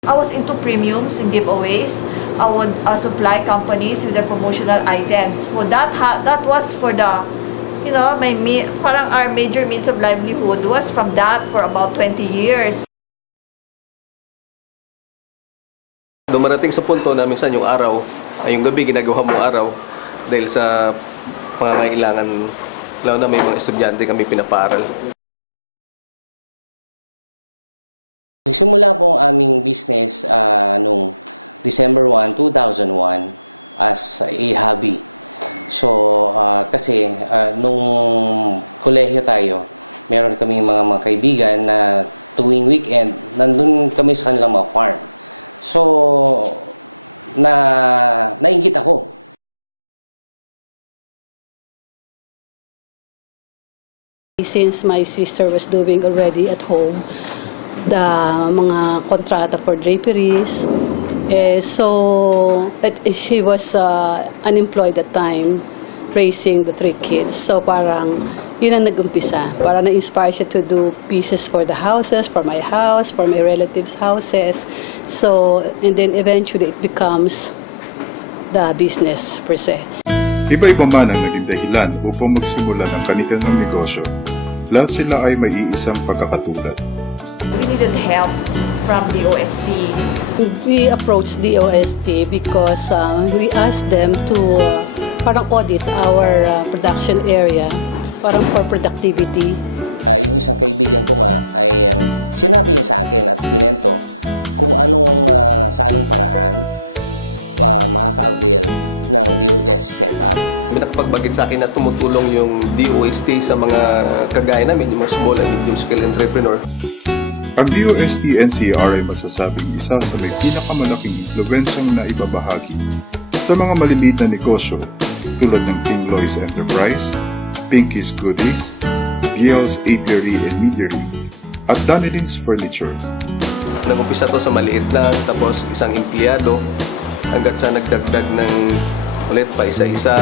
I was into premiums and giveaways. I would supply companies with their promotional items. For that was for the, you know, parang our major means of livelihood was from that for about 20 years. Dumarating sa punto na minsan yung araw, ay yung gabi ginagawa mong araw dahil sa pangangailangan, lalo na may mga estudyante kami pinapaaral. Simula ko ang business noong December 1, 2001 sa Ihabi. So, kasi nung tuloy na tayo, meron kami mga kaibigan na weekend, nandun kami sa Lamapa. So, naibig ako. Since my sister was doing already at home, the mga kontrata for draperies, so she was unemployed at time, raising the 3 kids. So parang yun ang nag-umpisa. Parang na-inspire siya to do pieces for the houses, for my house, for my relatives' houses. So, and then eventually it becomes the business per se. Iba-iba man ang naging dahilan upang magsimula ng kanilang negosyo. Lahat sila ay may iisang pagkakatulad. We needed help from the OST. We approached the OST because we asked them to parang audit our production area, parang for productivity. Nakapagbagit sa akin na tumutulong yung DOST sa mga kagaya namin, yung mga small and medium scale entrepreneur. Ang DOST-NCR ay masasabing isa sa may pinakamalaking impluwensyang na ibabahagi sa mga maliliit na negosyo tulad ng King Loy's Enterprise, Pinky's Goodies, Biel's Apiary and Meadery, at Danilin's Furniture. Nag-umpisa to sa maliit lang, tapos isang empleyado, hanggat sa nagdagdag ng ulit pa isa-isa.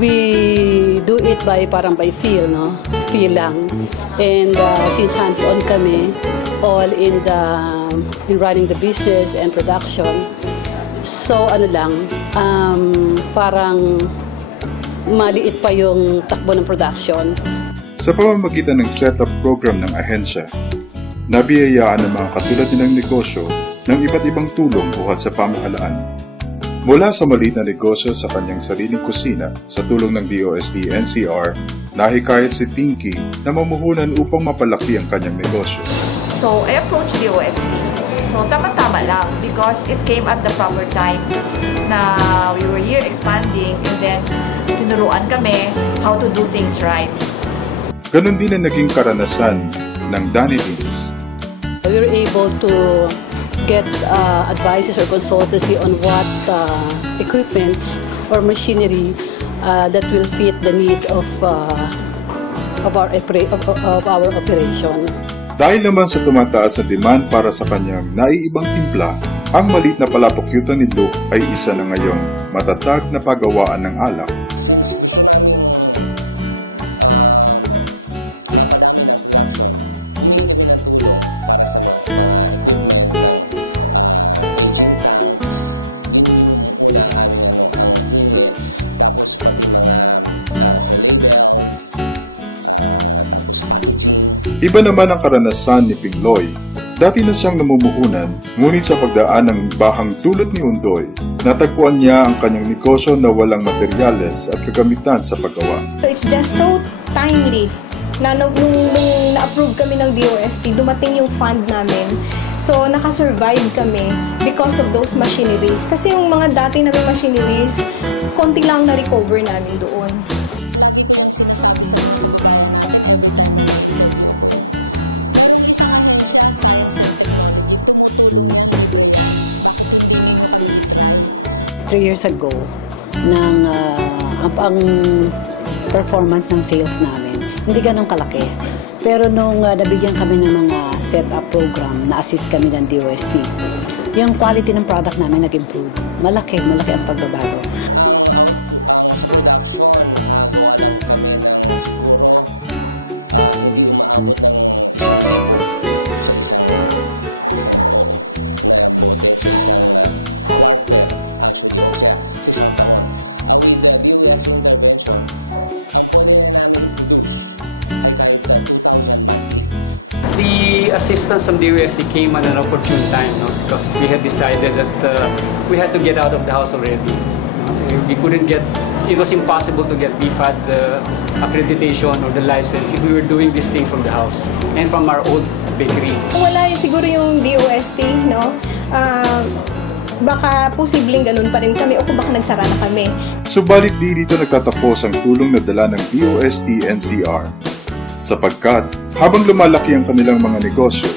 We do it parang by feel, no? Feel lang. And since hands-on kami, all in running the business and production, so parang maliit pa yung takbo ng production. Sa pamamagitan ng setup program ng ahensya, nabiyayaan ng mga katulad nilang negosyo ng iba't ibang tulong buhat sa pamahalaan. Mula sa maliit na negosyo sa kanyang sariling kusina sa tulong ng DOST-NCR, nahikayat si Pinky na mamuhunan upang mapalaki ang kanyang negosyo. So, I approached DOST. So, tama-tama lang because it came at the proper time na we were here expanding and then tinuruan kami how to do things right. Ganon din ang naging karanasan ng Danilin's. We were able to get advices or consultancy on what equipments or machinery that will fit the need of our operation. Dahil naman sa tumataas na demand para sa kanyang naiibang timpla, ang maliit na palapukyutan ni Luke ay isa na ngayong matatag na paggawaan ng alak. Iba naman ang karanasan ni Pingloy. Dati na siyang namumuhunan, ngunit sa pagdaan ng bahang tulad ni Undoy, natagpuan niya ang kanyang negosyo na walang materyales at kagamitan sa paggawa. It's just so timely na nung na-approve kami ng DOST, dumating yung fund namin. So, nakasurvive kami because of those machineries. Kasi yung mga dati namin machineries, konti lang na-recover namin doon. Three years ago, ang performance ng sales namin, Hindi ganun kalaki. Pero nung nabigyan kami ng mga set-up program, na-assist kami ng DOST, yung quality ng product namin nag-improve. Malaki ang pagbabago. The assistance from the USD came at an opportune time, because we had decided that we had to get out of the house already. We couldn't get, it was impossible to get BFAD accreditation or the license if we were doing this thing from the house and from our old bakery. Kung wala siguro yung DOST, no? Baka posibleng ganun pa rin kami o kung baka nagsara na kami. Subalit di dito nagtatapos ang tulong na dala ng DOST NCR. Sapagkat habang lumalaki ang kanilang mga negosyo,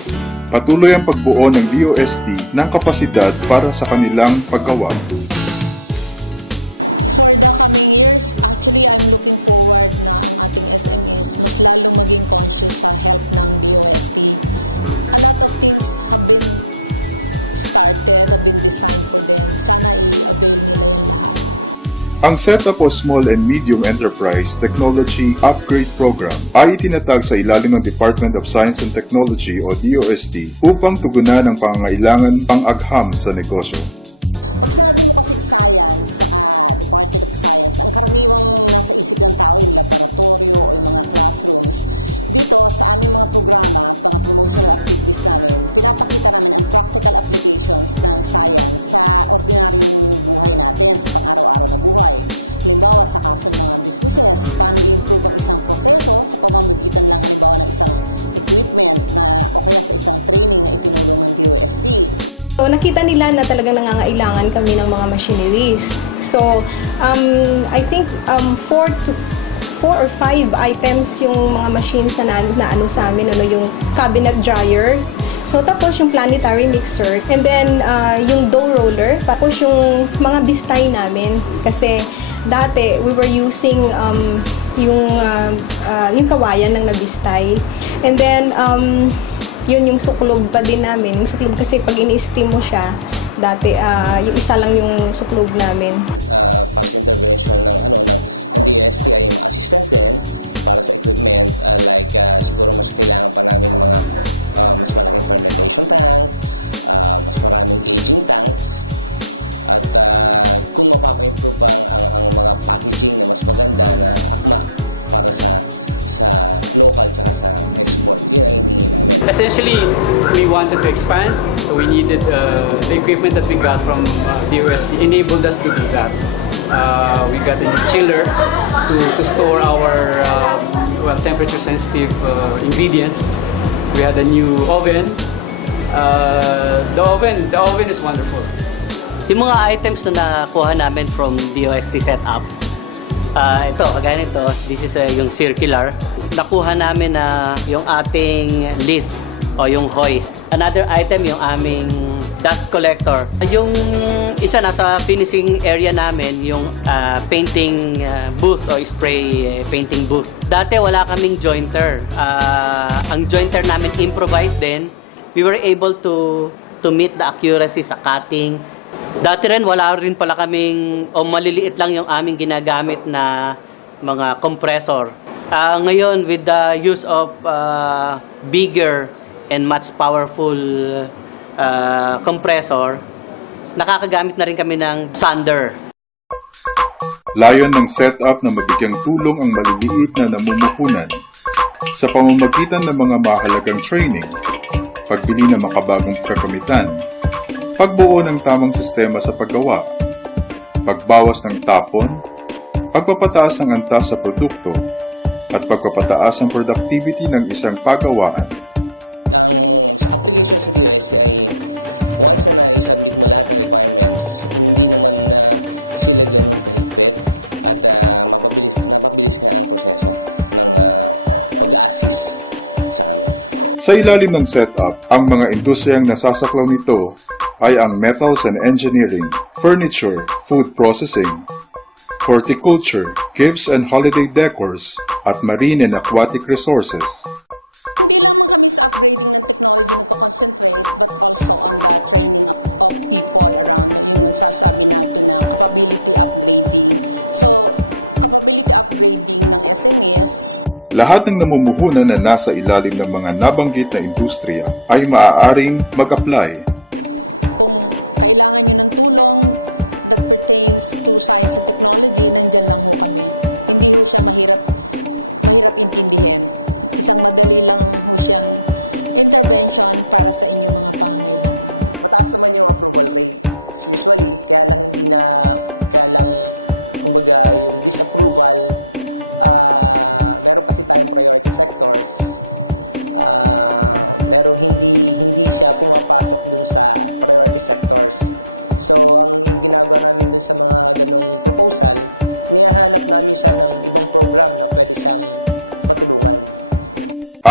patuloy ang pagbuo ng DOST ng kapasidad para sa kanilang paggawa. Ang Setup o Small and Medium Enterprise Technology Upgrade Program ay itinatag sa ilalim ng Department of Science and Technology o DOST upang tugunan ang pangangailangan pang-agham sa negosyo. So, nakita nila na talagang nangangailangan kami ng mga machineries. So, I think 4 or 5 items yung mga machines na ano sa amin, yung cabinet dryer. So, tapos yung planetary mixer. And then, yung dough roller. Tapos yung mga bistay namin. Kasi, dati, we were using yung kawayan ng nabistay. And then, yun yung suklog pa din namin. Yung suklog kasi pag ini-steam mo siya, dati yung isa lang yung suklog namin. Essentially, we wanted to expand, so we needed the equipment that we got from DOST enabled us to do that. We got a new chiller to store our temperature-sensitive ingredients. We had a new oven. The oven is wonderful. Yung mga items na nakuha namin from DOST setup, ito, kagaya nito, this is yung circular. Nakuha namin na yung ating lid o yung hoist. Another item yung aming dust collector. Yung isa nasa finishing area namin, yung painting booth o spray painting booth. Dati wala kaming jointer. Ang jointer namin improvised din. We were able to meet the accuracy sa cutting. Dati rin wala rin pala kaming o maliliit lang yung aming ginagamit na mga compressor. Ngayon, with the use of bigger and much powerful compressor, nakakagamit na rin kami ng sander. Layon ng setup na mabigyang tulong ang maliliit na namumuhunan sa pamamagitan ng mga mahalagang training, pagbili ng makabagong kakamitan, pagbuo ng tamang sistema sa paggawa, pagbawas ng tapon, pagpapataas ng antas sa produkto, at pagpapataas ng productivity ng isang pagawaan. Sa ilalim ng setup, ang mga industriyang nasasaklaw nito ay ang metals and engineering, furniture, food processing, horticulture, gift and holiday decors, at marine and aquatic resources. Lahat ng namumuhunan na nasa ilalim ng mga nabanggit na industriya ay maaaring mag-apply.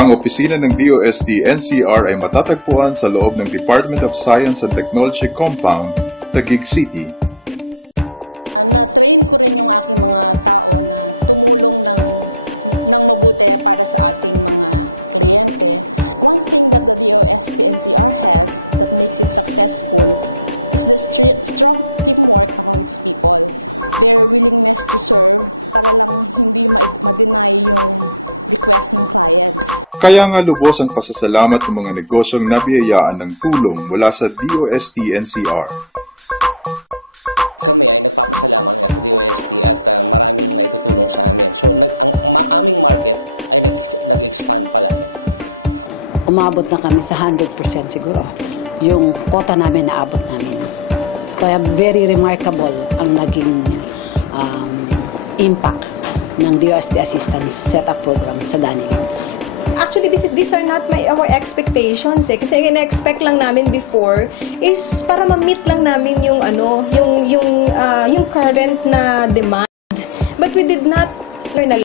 Ang opisina ng DOST-NCR ay matatagpuan sa loob ng Department of Science and Technology Compound, Taguig City. Kaya nga lubos ang pasasalamat ng mga negosyong nabiyayaan ng tulong mula sa DOST-NCR. Umabot na kami sa 100% siguro. Yung quota namin naabot namin. Kaya very remarkable ang naging impact ng DOST Assistance Setup Program sa Danilins. Actually, these are not our expectations eh. Kasi yung ina-expect lang namin before is para ma-meet lang namin yung current na demand. But we did not learn na